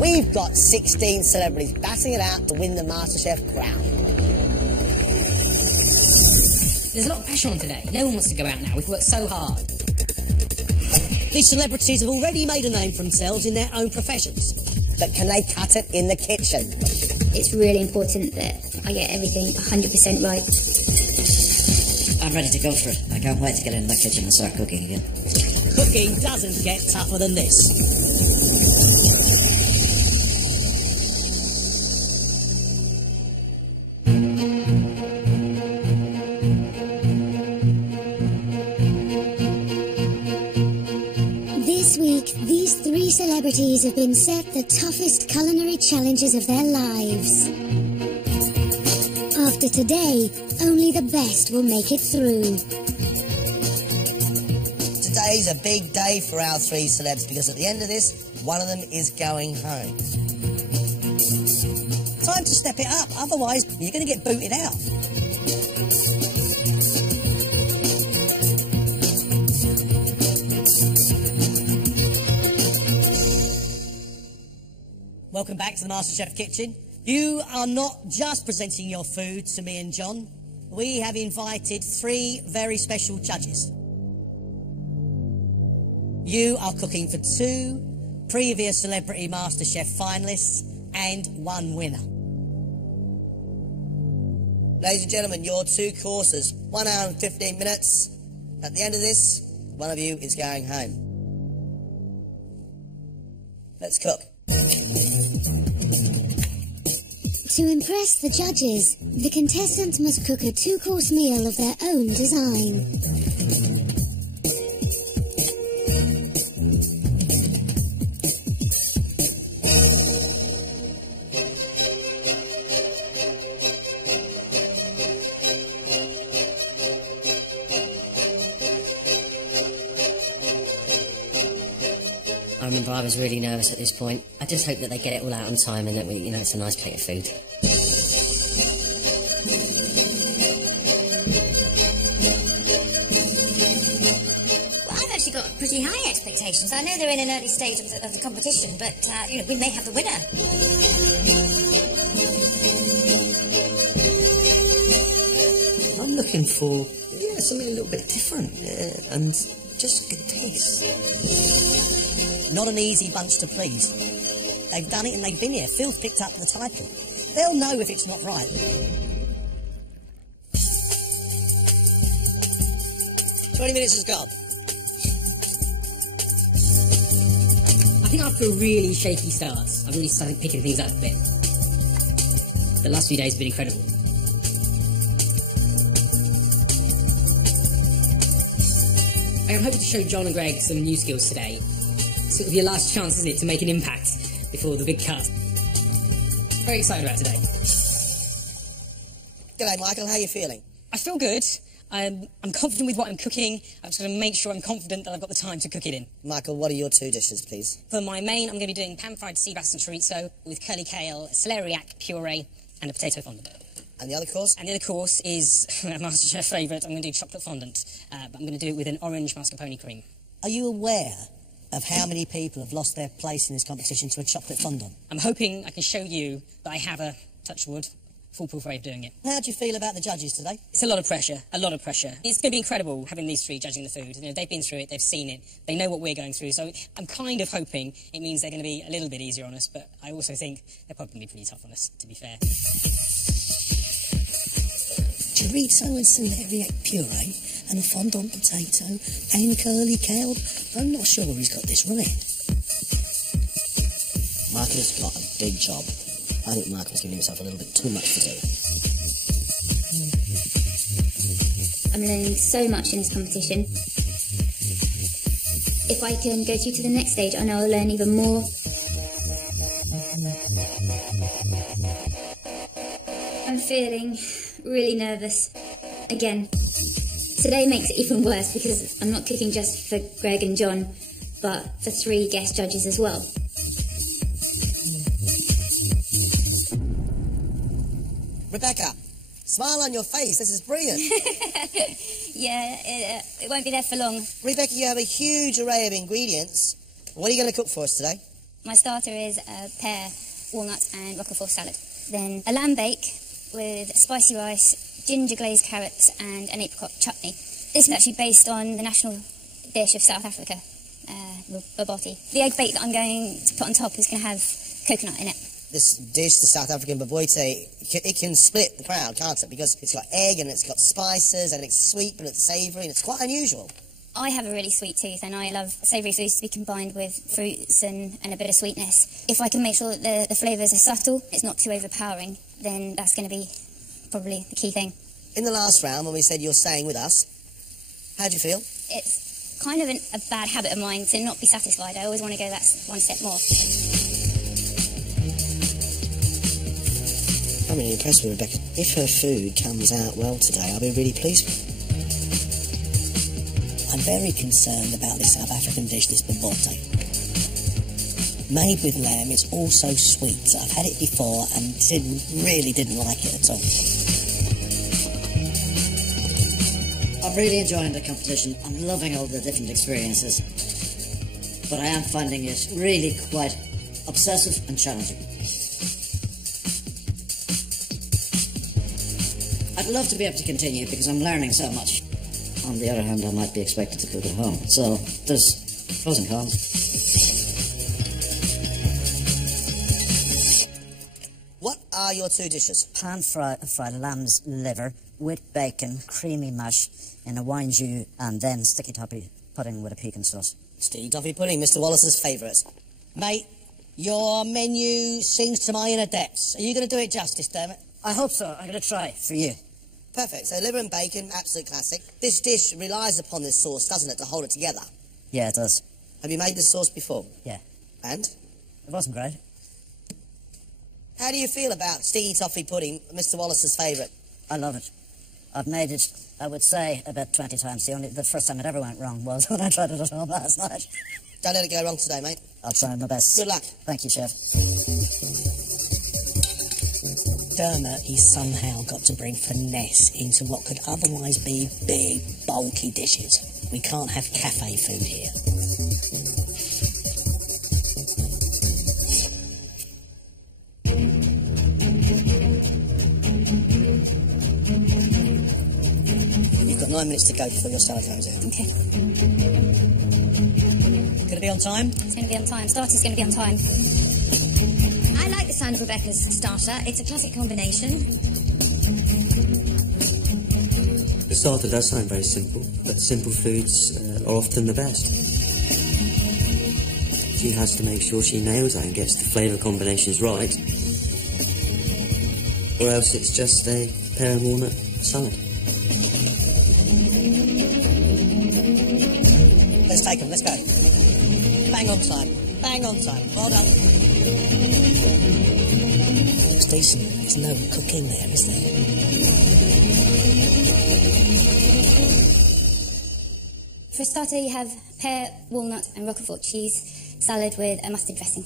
We've got 16 celebrities batting it out to win the MasterChef crown. There's a lot of pressure on today. No one wants to go out now. We've worked so hard. These celebrities have already made a name for themselves in their own professions. But can they cut it in the kitchen? It's really important that I get everything 100% right. I'm ready to go for it. I can't wait to get in the kitchen and start cooking again. Cooking doesn't get tougher than this. This week, these 3 celebrities have been set the toughest culinary challenges of their lives. After today, only the best will make it through. Today's a big day for our 3 celebs because at the end of this, one of them is going home. Time to step it up, otherwise you're going to get booted out. Welcome back to the MasterChef kitchen. You are not just presenting your food to me and John. We have invited 3 very special judges. You are cooking for 2 previous Celebrity MasterChef finalists and 1 winner. Ladies and gentlemen, your 2 courses, 1 hour and 15 minutes. At the end of this, one of you is going home. Let's cook. To impress the judges, the contestants must cook a 2-course meal of their own design. I remember I was really nervous at this point. I just hope that they get it all out on time and that it's a nice plate of food. Well, I've actually got pretty high expectations. I know they're in an early stage of the competition, but, we may have the winner. I'm looking for, something a little bit different and just good taste. Not an easy bunch to please. They've done it and they've been here. Phil picked up the title. They'll know if it's not right. 20 minutes has gone. I think after a really shaky start, I've really started picking things up a bit. The last few days have been incredible. I'm hoping to show John and Greg some new skills today. Sort of your last chance, isn't it, to make an impact before the big cut. Very excited about today. G'day, Michael. How are you feeling? I feel good. I'm confident with what I'm cooking. I'm just going to make sure I'm confident that I've got the time to cook it in. Michael, what are your 2 dishes, please? For my main, I'm going to be doing pan-fried sea bass and chorizo with curly kale, celeriac puree, and a potato fondant. And the other course? And the other course is a MasterChef favourite. I'm going to do chocolate fondant, but I'm going to do it with an orange mascarpone cream. Are you aware of how many people have lost their place in this competition to a chocolate fondant? I'm hoping I can show you that I have a, touch wood, foolproof way of doing it. How do you feel about the judges today? It's a lot of pressure, a lot of pressure. It's going to be incredible having these 3 judging the food. They've been through it, they've seen it, they know what we're going through, so I'm kind of hoping it means they're going to be a little bit easier on us, but I also think they're probably going to be pretty tough on us, to be fair. Chorizo and celeriac puree and a fondant potato and curly kale. I'm not sure he's got this right. Michael's got a big job. I think Michael's giving himself a little bit too much to do. I'm learning so much in this competition. If I can go through to the next stage, I know I'll learn even more. I'm feeling really nervous again. Today makes it even worse because I'm not cooking just for Greg and John, but for 3 guest judges as well. Rebecca, smile on your face. This is brilliant. Yeah, it won't be there for long. Rebecca, you have a huge array of ingredients. What are you going to cook for us today? My starter is a pear, walnut and roquefort salad. Then a lamb bake with spicy rice, ginger glazed carrots and an apricot chutney. This is actually based on the national dish of South Africa, bobotie. The egg bake that I'm going to put on top is going to have coconut in it. This dish, the South African bobotie, it can split the crowd, can't it? Because it's got egg and it's got spices and it's sweet but it's savoury and it's quite unusual. I have a really sweet tooth and I love savoury foods to be combined with fruits and a bit of sweetness. If I can make sure that the flavours are subtle, it's not too overpowering, then that's going to be probably the key thing. In the last round, when we said you're staying with us, how do you feel? It's kind of a bad habit of mine to not be satisfied. I always want to go that one step more. I'm really impressed with Rebecca. If her food comes out well today, I'll be really pleased with her. I'm very concerned about this South African dish, this bobotie. Made with lamb, it's also sweet. I've had it before and really didn't like it at all. I'm really enjoying the competition. I'm loving all the different experiences. But I am finding it really quite obsessive and challenging. I'd love to be able to continue because I'm learning so much. On the other hand, I might be expected to cook at home. So there's pros and cons. What are your two dishes? Pan-fried lamb's liver with bacon, creamy mush in a wine jus, and then sticky toffee pudding with a pecan sauce. Sticky toffee pudding, Mr. Wallace's favourite. Mate, your menu sings to my inner depths. Are you going to do it justice, Dermot? I hope so. I'm going to try for you. Perfect. So liver and bacon, absolute classic. This dish relies upon this sauce, doesn't it, to hold it together? Yeah, it does. Have you made this sauce before? Yeah. And? It wasn't great. How do you feel about sticky toffee pudding, Mr. Wallace's favourite? I love it. I've made it, I would say, about 20 times. The first time it ever went wrong was when I tried it at home last night. Don't let it go wrong today, mate. I'll try my best. Good luck. Thank you, Chef. Dermot, he's somehow got to bring finesse into what could otherwise be big, bulky dishes. We can't have cafe food here. You've got 9 minutes to go before your salad goes out. Okay. Going to be on time? It's going to be on time. Starter's going to be on time. I like the sound of Rebecca's starter. It's a classic combination. The starter does sound very simple, but simple foods are often the best. She has to make sure she nails that and gets the flavour combinations right, or else it's just a pear and walnut salad. Let's take them, let's go. Bang on time, bang on time. Well done. It's decent. There's no cooking there, is there? For a starter, you have pear, walnut and roquefort cheese salad with a mustard dressing.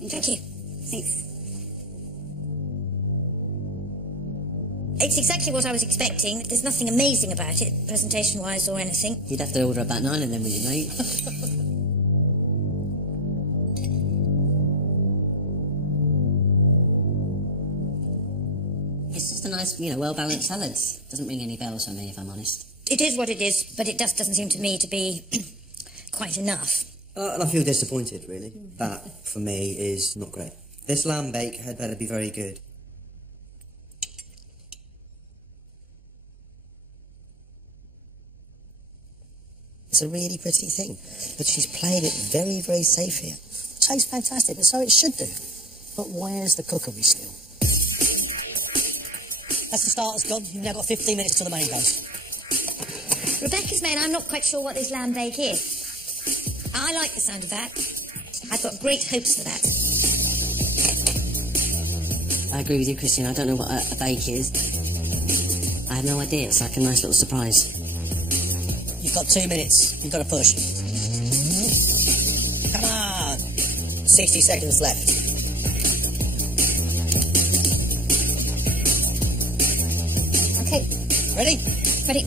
Enjoy. Thank you. Thanks. It's exactly what I was expecting. There's nothing amazing about it, presentation-wise or anything. You'd have to order about 9 of them, would you, mate? It's just a nice, well-balanced salad. Doesn't ring any bells for me, if I'm honest. It is what it is, but it just doesn't seem to me to be quite enough. And I feel disappointed, really. That, for me, is not great. This lamb bake had better be very good. It's a really pretty thing, but she's played it very, very safe here. Tastes fantastic, and so it should do. But where's the cookery skill? That's the starter's gone. You've now got 15 minutes till the main goes. Rebecca's made, I'm not quite sure what this lamb bake is. I like the sound of that. I've got great hopes for that. I agree with you, Christine. I don't know what a bake is. I have no idea. It's like a nice little surprise. You've got 2 minutes. You've got to push. Come on. 60 seconds left. Okay. Ready? Ready?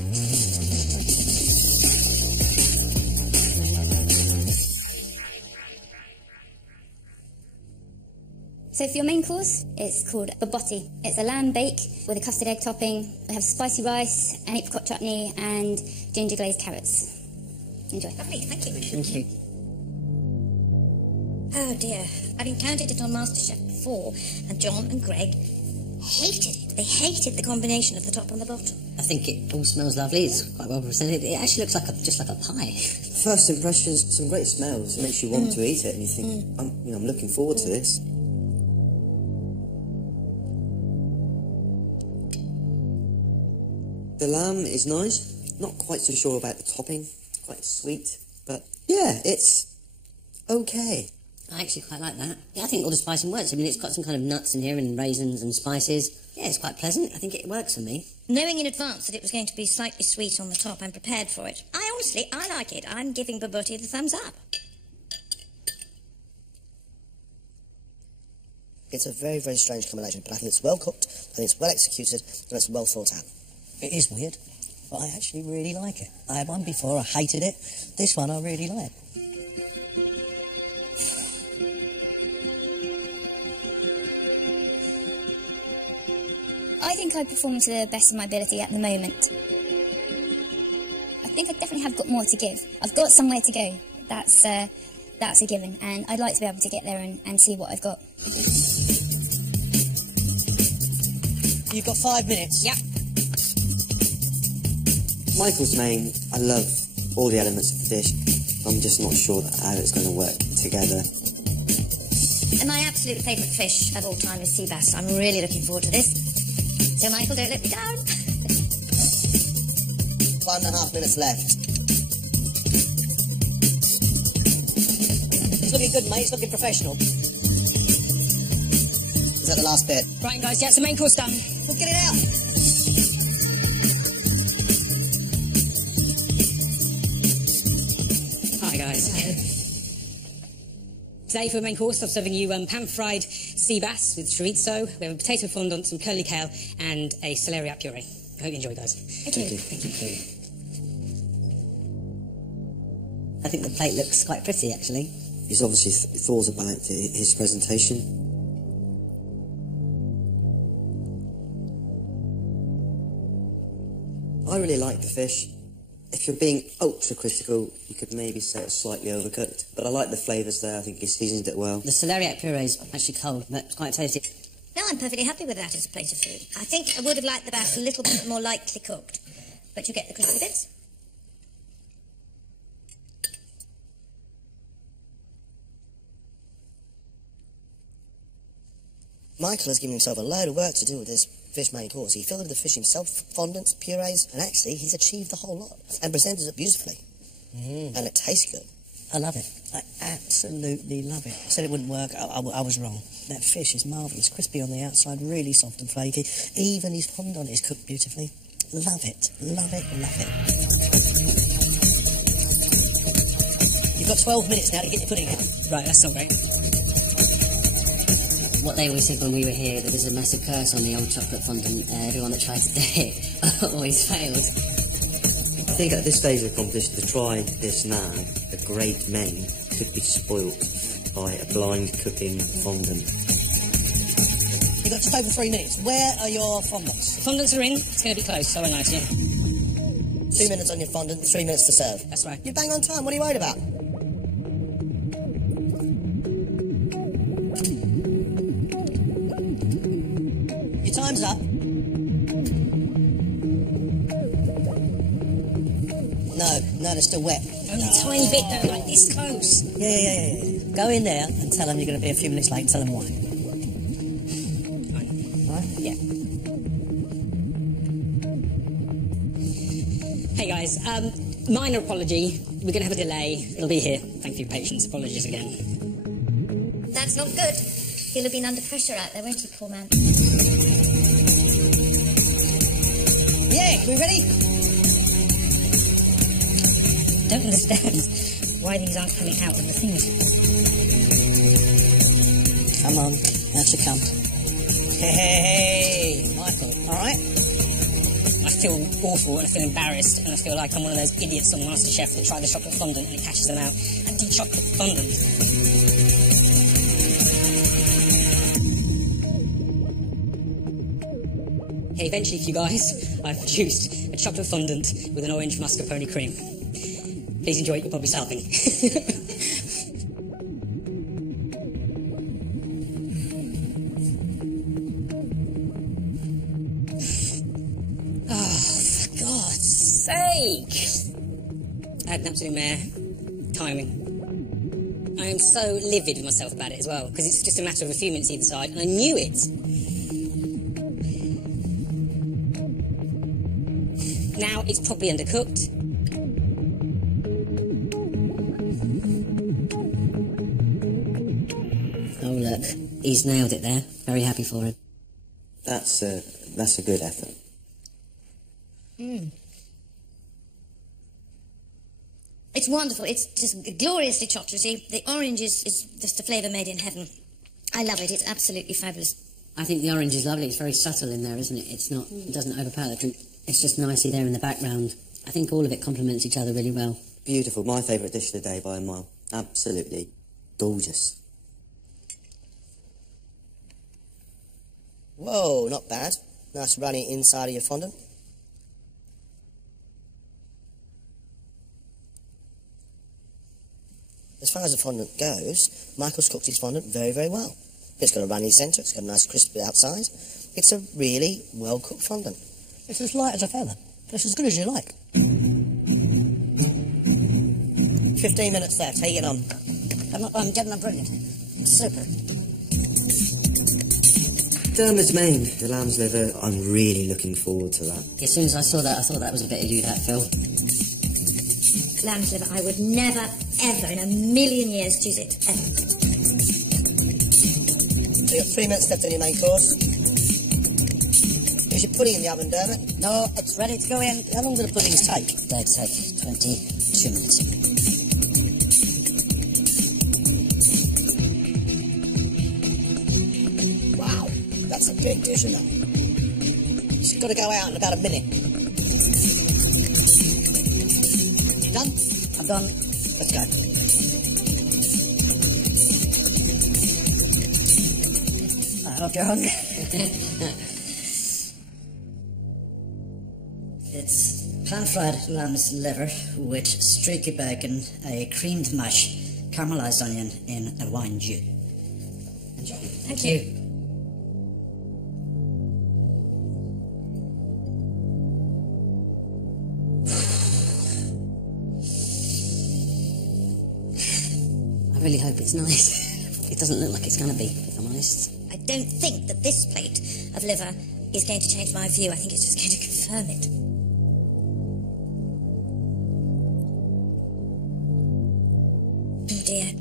So for your main course, it's called bobotti. It's a lamb bake with a custard egg topping. We have spicy rice, an apricot chutney, and ginger glazed carrots. Enjoy. Lovely, thank you. Thank you. Oh dear, I've encountered it on MasterChef before, and John and Greg hated it. They hated the combination of the top and the bottom. I think it all smells lovely. It's quite well presented. It actually looks like just like a pie. First impressions, some great smells. It makes you want to eat it, and you think, I'm looking forward to this. The lamb is nice. Not quite so sure about the topping. Quite sweet, but yeah, it's okay. I actually quite like that. Yeah, I think all the spicing works. I mean, it's got some kind of nuts in here and raisins and spices. Yeah, it's quite pleasant. I think it works for me. Knowing in advance that it was going to be slightly sweet on the top, I'm prepared for it. I like it. I'm giving bobotti the thumbs up. It's a very, very strange combination, but I think it's well cooked, I think it's well executed, and it's well thought out. It is weird, but I actually really like it. I had one before, I hated it. This one I really like. I think I perform to the best of my ability at the moment. I think I definitely have got more to give. I've got somewhere to go. That's a given, and I'd like to be able to get there and see what I've got. You've got 5 minutes. Yep. Michael's saying, I love all the elements of the dish. I'm just not sure how it's going to work together. And my absolute favourite fish of all time is sea bass. I'm really looking forward to this. So, Michael, don't let me down. 1.5 minutes left. It's looking good, mate. It's looking professional. Is that the last bit? Right, guys, yeah, it's the main course done. We'll get it out. Hi, guys. Today for the main course, I'm serving you pan-fried sea bass with chorizo. We have a potato fondant, some curly kale, and a celeriac puree. I hope you enjoy, guys. Thank you. Thank you. I think the plate looks quite pretty, actually. He's obviously thought about his presentation. I really like the fish. If you're being ultra critical, you could maybe say it's slightly overcooked. But I like the flavours there. I think he seasoned it well. The celeriac puree is actually cold, but it's quite tasty. No, I'm perfectly happy with that as a plate of food. I think I would have liked the bass a little bit more lightly cooked, but you get the crispy bits. Michael has given himself a load of work to do with this fish main course. He filled the fish himself, fondants, purees, and actually he's achieved the whole lot and presented it beautifully. And it tastes good. I love it. I absolutely love it. I said it wouldn't work. I was wrong. That fish is marvellous. Crispy on the outside, really soft and flaky. Even his fondant is cooked beautifully. Love it. Love it. Love it. You've got 12 minutes now to get your pudding out. Right, that's not great. What they always said when we were here, that there's a massive curse on the old chocolate fondant. Everyone that tried to do it always fails. I think at this stage of the competition, to try this now, a great men could be spoilt by a blind cooking fondant. You've got just over 3 minutes. Where are your fondants? The fondants are in. It's going to be close, so nice, yeah. 2 minutes on your fondant, 3 minutes to serve. That's right. You're bang on time. What are you worried about? Your time's up. No, they're still wet. Only a tiny bit, though, like this close. Yeah. Go in there and tell them you're going to be a few minutes late and tell them why. Right? Yeah. Hey, guys. Minor apology. We're going to have a delay. It'll be here. Thank you for your patience. Apologies again. That's not good. He'll have been under pressure out there, won't he, poor man? Yeah, we ready? Don't understand why these aren't coming out on the things. Come on, that should come. Hey, Michael, all right? I feel awful and I feel embarrassed and I feel like I'm one of those idiots on MasterChef that try the chocolate fondant and it catches them out. Anti-chocolate fondant. eventually for you guys, I've produced a chocolate fondant with an orange mascarpone cream. Please enjoy it, you'll probably starving. Oh, for God's sake! I had an absolute mare. Tiring. I am so livid with myself about it as well, because it's just a matter of a few minutes either side, and I knew it. Now it's properly undercooked. Oh look, he's nailed it there. Very happy for him. That's a good effort. It's wonderful. It's just gloriously chocolatey. The orange is just a flavour made in heaven. I love it. It's absolutely fabulous. I think the orange is lovely. It's very subtle in there, isn't it? It's not. It doesn't overpower the fruit. It's just nicely there in the background. I think all of it complements each other really well. Beautiful. My favourite dish of the day by a mile. Absolutely gorgeous. Whoa, not bad. Nice runny inside of your fondant. As far as the fondant goes, Michael's cooked his fondant very, very well. It's got a runny centre, it's got a nice crispy outside. It's a really well-cooked fondant. It's as light as a feather. It's as good as you like. 15 minutes left. How you getting on? I'm getting on brilliant. Super. Dermot's Main, the lamb's liver. I'm really looking forward to that. As soon as I saw that, I thought that was a bit of you, that, Phil. Lamb's liver, I would never, ever in a million years choose it, ever. So you've got 3 minutes left on your main course. Is your pudding in the oven, Dermot? No, it's ready to go in. How long do the puddings take? They take 22 minutes. Wow, that's a big dish, isn't it? It's got to go out in about a minute. You done? I'm done. Let's go. I hope you're hungry. It's pan-fried lamb's liver with streaky bacon, a creamed mash, caramelised onion in a wine jus. Enjoy. Thank you. I really hope it's nice. It doesn't look like it's going to be, if I'm honest. I don't think that this plate of liver is going to change my view. I think it's just going to confirm it. Oh dear.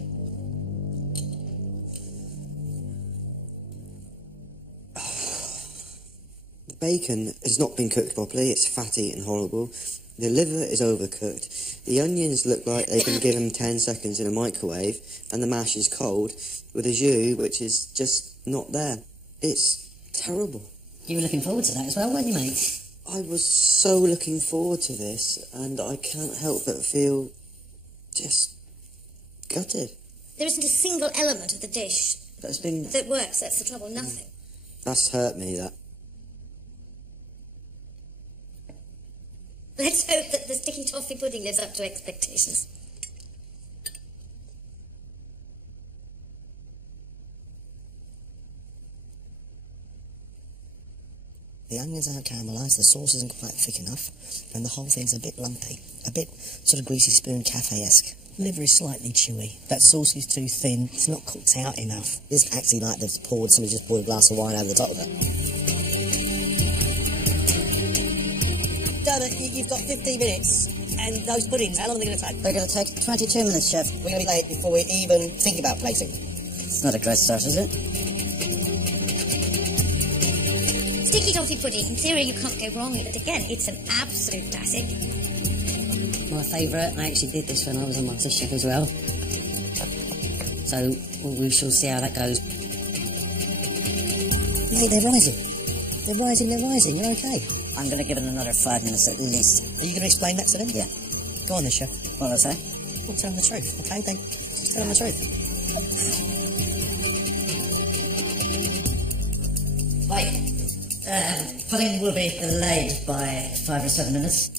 The bacon has not been cooked properly. It's fatty and horrible. The liver is overcooked. The onions look like they've been given 10 seconds in a microwave, and the mash is cold, with a jus which is just not there. It's terrible. You were looking forward to that as well, weren't you, mate? I was so looking forward to this, and I can't help but feel just gutted. There isn't a single element of the dish That's been... that works. That's the trouble. Nothing. That's hurt me, that. Let's hope that the sticky toffee pudding lives up to expectations. The onions aren't caramelised, the sauce isn't quite thick enough, and the whole thing's a bit lumpy. A bit sort of greasy spoon cafe-esque. Liver is slightly chewy. That sauce is too thin. It's not cooked out enough. It's actually like somebody just poured a glass of wine over the top of it. Dermot, you've got 15 minutes, and those puddings, how long are they going to take? They're going to take 22 minutes, Chef. We're going to be late before we even think about plating. It's not a great start, is it? Sticky toffee pudding. In theory, you can't go wrong with it. Again, it's an absolute classic. My favourite. I actually did this when I was on MasterChef as well. So we shall see how that goes. Mate, they're rising. They're rising, they're rising. You're okay. I'm going to give it another 5 minutes at least. Are you going to explain that to them? Yeah. Go on then, Chef. What did I say? Well, tell them the truth, okay? Just tell them the truth. Right. Pudding will be delayed by 5 or 7 minutes.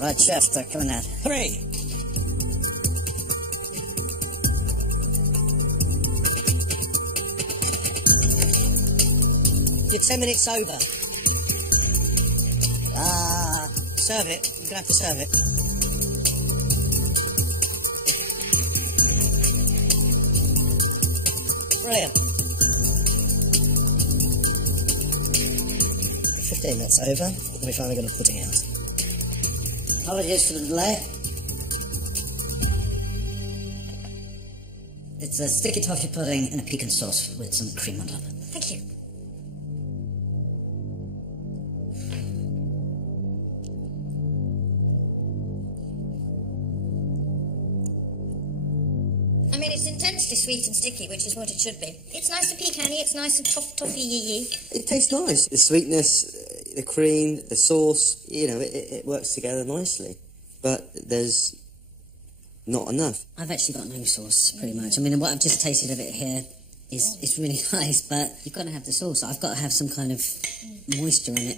Right, chef, they're coming out. Hooray! You're 10 minutes over. Serve it. You're going to have to serve it. Brilliant. 15 minutes over. We finally got a pudding out. Apologies for the delay. It's a sticky toffee pudding in a pecan sauce with some cream on top. Thank you. I mean, it's intensely sweet and sticky, which is what it should be. It's nice and pecan-y, it's nice and toffee-y. It tastes nice. The sweetness, the cream, the sauce, you know, it works together nicely. But there's not enough. I've actually got no sauce, pretty much. I mean, what I've just tasted of it here is really nice, but you've got to have the sauce. I've got to have some kind of moisture in it.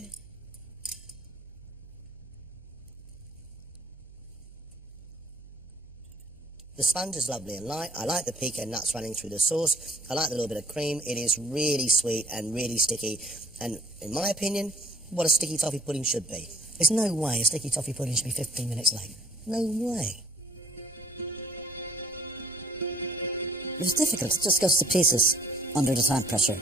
The sponge is lovely and light. I like the pecan nuts running through the sauce. I like the little bit of cream. It is really sweet and really sticky. And in my opinion, what a sticky toffee pudding should be. There's no way a sticky toffee pudding should be 15 minutes late. No way. It was difficult. It just goes to pieces under the time pressure.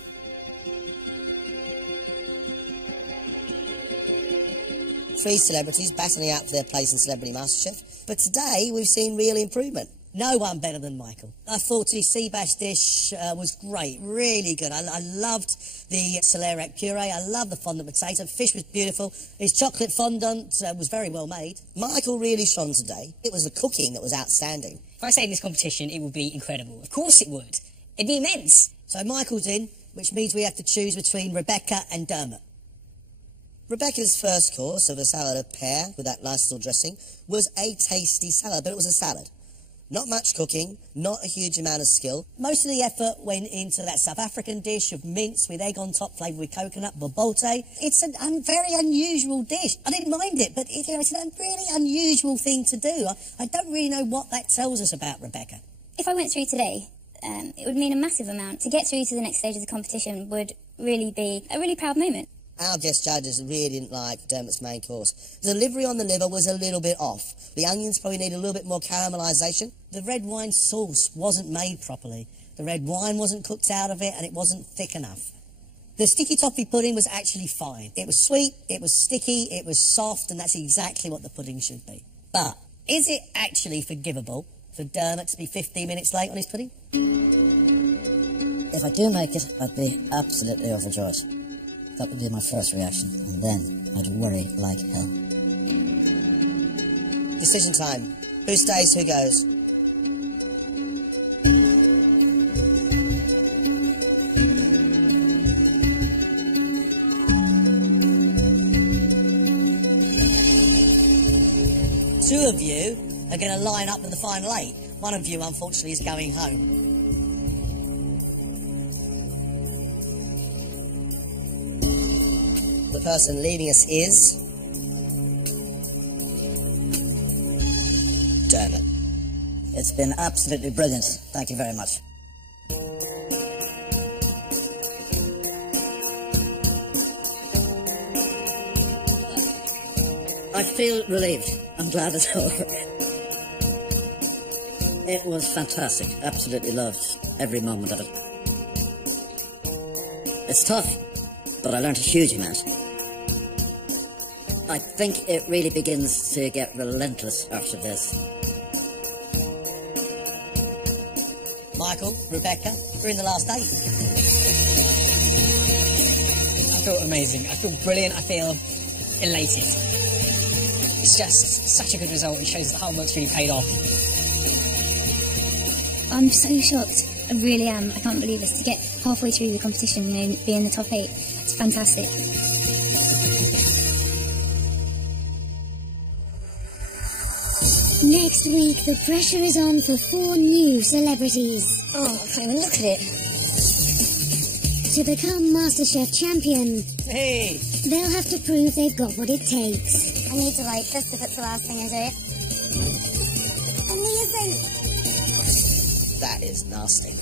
Three celebrities battling out for their place in Celebrity MasterChef. But today, we've seen real improvement. No one better than Michael. I thought his sea bass dish was great, really good. I loved the celeriac puree. I loved the fondant potato. Fish was beautiful. His chocolate fondant was very well made. Michael really shone today. It was the cooking that was outstanding. If I say in this competition, it would be incredible. Of course it would. It'd be immense. So Michael's in, which means we have to choose between Rebecca and Dermot. Rebecca's first course of a salad of pear with that nice little dressing was a tasty salad, but it was a salad. Not much cooking, not a huge amount of skill. Most of the effort went into that South African dish of mince with egg on top flavoured with coconut, bobote. It's a very unusual dish. I didn't mind it, but it's a really unusual thing to do. I don't really know what that tells us about Rebecca. If I went through today, it would mean a massive amount. To get through to the next stage of the competition would really be a really proud moment. Our guest judges really didn't like Dermot's main course. The delivery on the liver was a little bit off. The onions probably need a little bit more caramelisation. The red wine sauce wasn't made properly. The red wine wasn't cooked out of it and it wasn't thick enough. The sticky toffee pudding was actually fine. It was sweet, it was sticky, it was soft, and that's exactly what the pudding should be. But is it actually forgivable for Dermot to be 15 minutes late on his pudding? If I do make it, I'd be absolutely overjoyed. That would be my first reaction, and then I'd worry like hell. Decision time. Who stays, who goes? Two of you are going to line up with the final 8. One of you, unfortunately, is going home. The person leaving us is Dermot. It's been absolutely brilliant. Thank you very much. I feel relieved. I'm glad it's over. It was fantastic. Absolutely loved every moment of it. It's tough, but I learned a huge amount. I think it really begins to get relentless after this. Michael, Rebecca, we're in the last 8. I feel amazing. I feel brilliant. I feel elated. It's just such a good result. It shows that the hard work's really paid off. I'm so shocked. I really am. I can't believe this. To get halfway through the competition and be in the top 8, it's fantastic. Next week, the pressure is on for 4 new celebrities. Oh, I can't even look at it. To become MasterChef champion, Hey! they'll have to prove they've got what it takes. I need to like just if it's the last thing I do. Amazing! That is nasty.